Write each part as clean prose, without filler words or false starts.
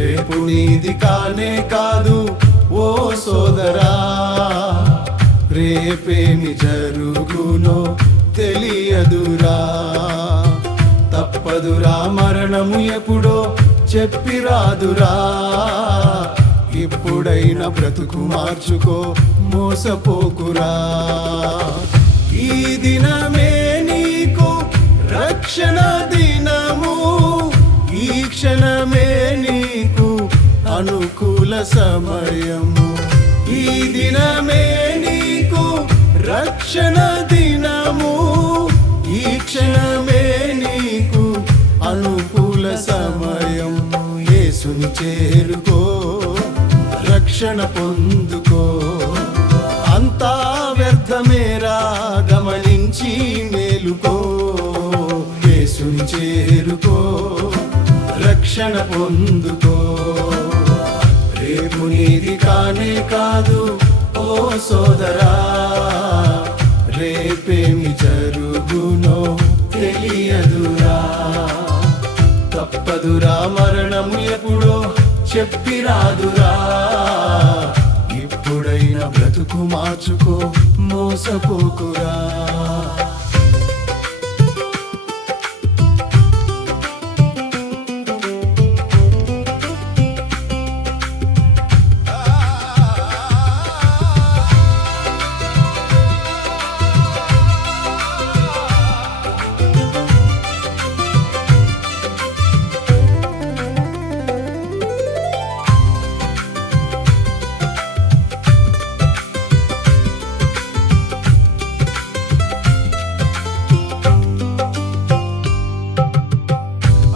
రేపు నీది కానే కాదు ఓ సోదరా, రేపేమి జరుగునో తెలియదురా. తప్పదురా, మరణము ఎప్పుడో చెప్పిరాదురా. ఇప్పుడైనా బ్రతుకు మార్చుకో, మోసపోకురా. ఈ దినమే నీకు రక్షణ దినము, ఈ క్షణమే నీకు అనుకూల సమయము. ఈ దినమే నీకు రక్షణ దినము, ఈ క్షణమే నీకు అనుకూల సమయం. యేసుని చేరుకో, రక్షణ పొందుకో. అంతా వ్యర్థమేరా, గమనించి మేలుకో. యేసుని చేరుకో, రక్షణ పొందుకో. రేపు నీది కానే కాదు ఓ సోదరా, రేపేమి జరుగునో తెలియదురా. తప్పదురా, మరణము ఎప్పుడో చెప్పిరాదురా. ఇప్పుడైనా బ్రతుకు మార్చుకో, మోసపోకురా.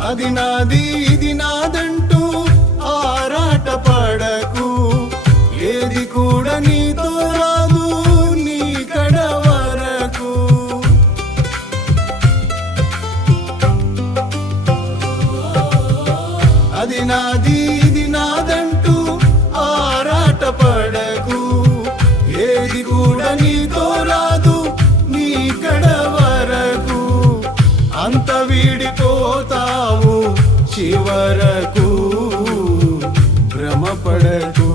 అది నాది ఇది నాదంటూ ఆరాట పడకు. ఏది కూడా నీతో రాదు నీ కడ వరకు. అది నాది ఇది నాదంటూ ఆరాట పడకు. ఏది కూడా నీతో రాదు నీ కడ వరకు. అంత వీడిపోతావు చివరకు, భ్రమపడకు.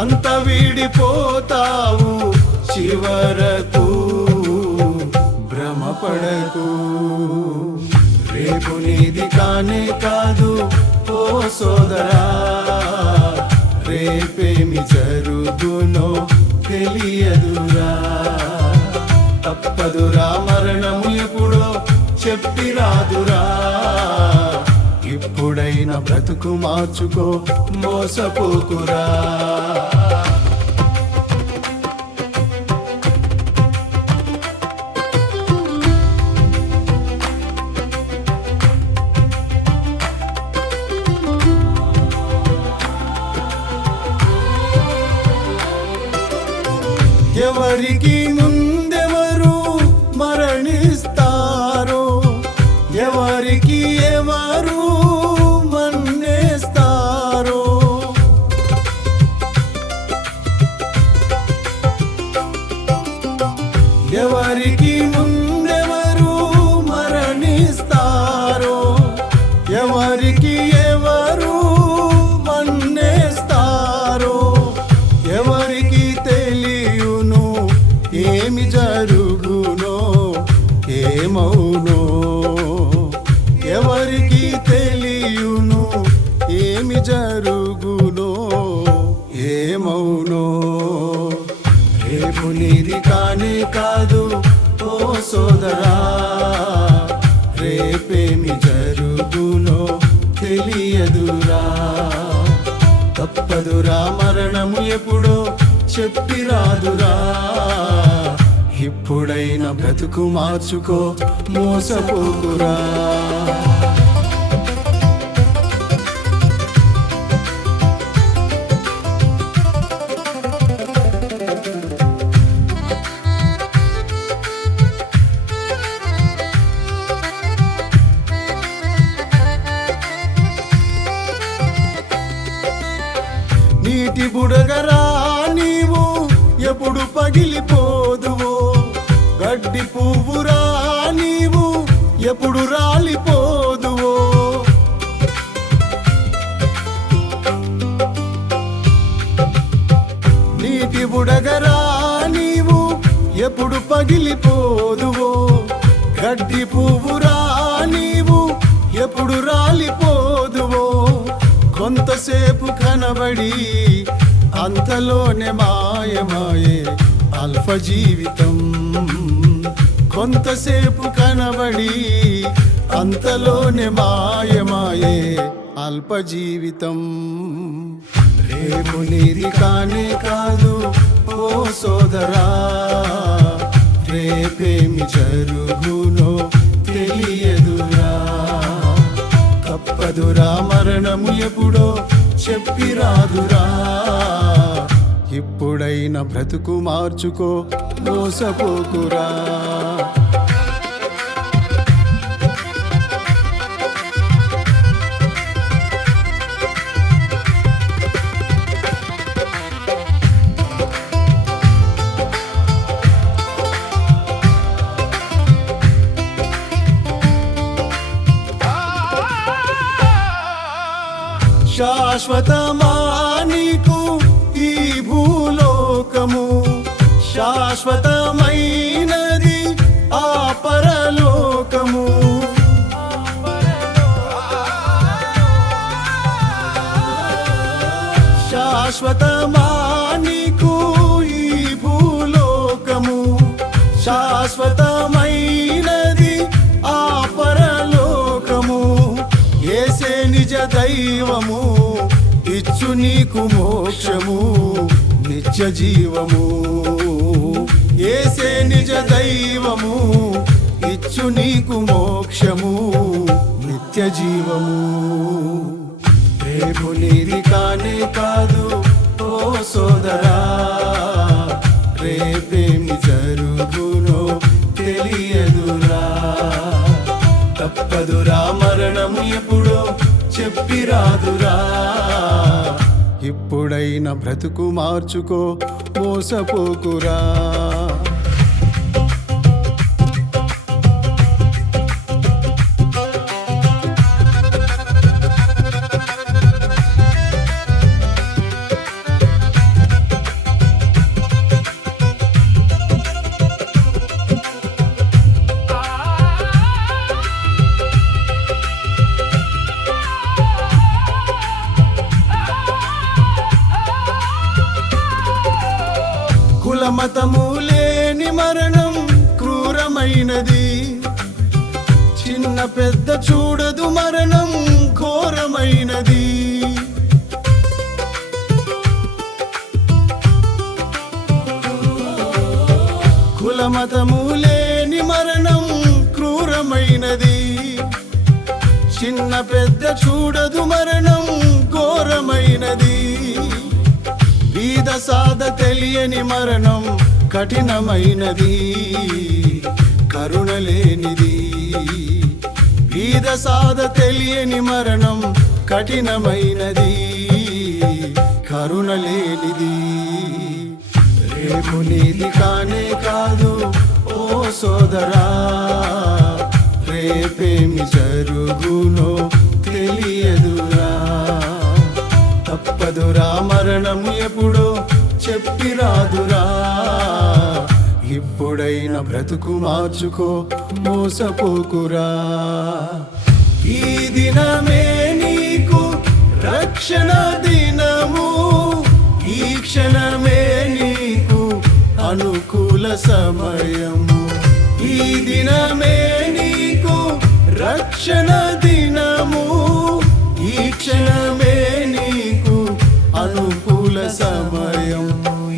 అంత వీడిపోతావు చివరకు, భ్రమపడకు. రేపు నీది కానే కాదు ఓ సోదరా, రేపేమి జరుగునో తెలియదురా. తప్పదురా, మరణము ఎప్పుడో చెప్పిరాదురా. ఇప్పుడైనా బ్రతుకు మార్చుకో, మోసపోకురా. ఎవరికి ముందెవరు మరణిస్తారో, ఎవరికి ఎవరు మన్నేస్తారో. ఎవరికి ముందెవరు మరణిస్తారో, ఎవరికి ఎవరు మన్నేస్తారో. ఎవరికి తెలియును ఏమి జరుగునో ఏమౌనో. ఎవరికి తెలియును ఏమి జరుగునో ఏమౌనో. రేపు నీది కానే కాదు ఓ సోదరా, రేపేమి జరుగునో తెలియదురా. తప్పదురా, మరణము ఎప్పుడో చెప్పిరాదురా. ఇప్పుడైనా బ్రతుకు మార్చుకో, మోసపోకురా. నీటి బుడగరా నీవు ఎప్పుడు పగిలిపోదువో, గడ్డి పువ్వురా నీవు ఎప్పుడు రాలిపోదువో. నీటి బుడగరా నీవు ఎప్పుడు పగిలిపోదువో, గడ్డి పువ్వురా నీవు ఎప్పుడు రాలిపోదువో. కొంతసేపు కనబడి అంతలోనే మాయమాయే అల్ప జీవితం. కొంతసేపు కనబడి అంతలోనే మాయమాయే అల్ప జీవితం. రేపు నీది కానే కాదు ఓ సోదరా, రేపేమి జరుగునో తెలియదురా. తప్పదురా మరణము ఎప్పుడో చెప్పిరాదురా. ఇప్పుడైనా బ్రతుకు మార్చుకో, మోసపోకురా. శాశ్వతమా నీకు ఈ భూలోకము, శాశ్వతమైనది ఆ పరలోకము. శాశ్వతమా నీకు ఈ భూలోకము, శాశ్వతమైనది ఆ పరలోకము. యేసే నిజ దైవము, ఇచ్చు నీకు మోక్షము నిత్య జీవము. యేసే నిజ దైవము, ఇచ్చు నీకు మోక్షము నిత్య జీవము. రేపు నీది కానే కాదు ఓ సోదరా, రేపేమి జరుగునో తెలియదురా. తప్పదురా మరణము ఎప్పుడో చెప్పిరాదురా. ఇప్పుడైనా బ్రతుకు మార్చుకో, మోసపోకురా. మతము లేని మరణం క్రూరమైనది, చిన్న పెద్ద చూడదు మరణం ఘోరమైనది. కులమతము లేని మరణం క్రూరమైనది, చిన్న పెద్ద చూడదు మరణం ఘోరమైనది. బీద సాద తెలియని మరణం కఠినమైనది, కరుణ లేనిది. బీద సాద తెలియని మరణం కఠినమైనది, కరుణ లేనిది. రేపు నీది కానే కాదు ఓ సోదరా, రేపేమి జరుగునో తెలియదురా. తప్పదురా మరణము ఎప్పుడో చెప్పిరాదురా. ఇప్పుడైనా బ్రతుకు మార్చుకో, మోసపోకురా. ఈ దినమే నీకు రక్షణ దినము, ఈ క్షణమే నీకు అనుకూల సమయము. ఈ దినమే నీకు రక్షణ దినము, ఈ క్షణమే నీకు అనుకూల సమయం.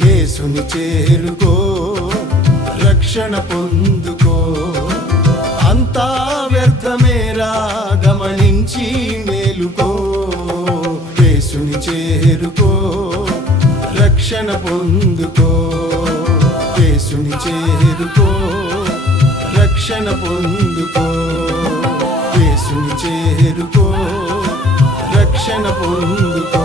యేసుని చేరుకో, రక్షణ పొందుకో. అంతా వ్యర్థమేరా గమనించి మేలుకో. యేసుని చేరుకో, రక్షణ పొందుకో. యేసుని చేరుకో, రక్షణ పొందుకో. యేసుని చేరుకో, రక్షణ పొందుకో.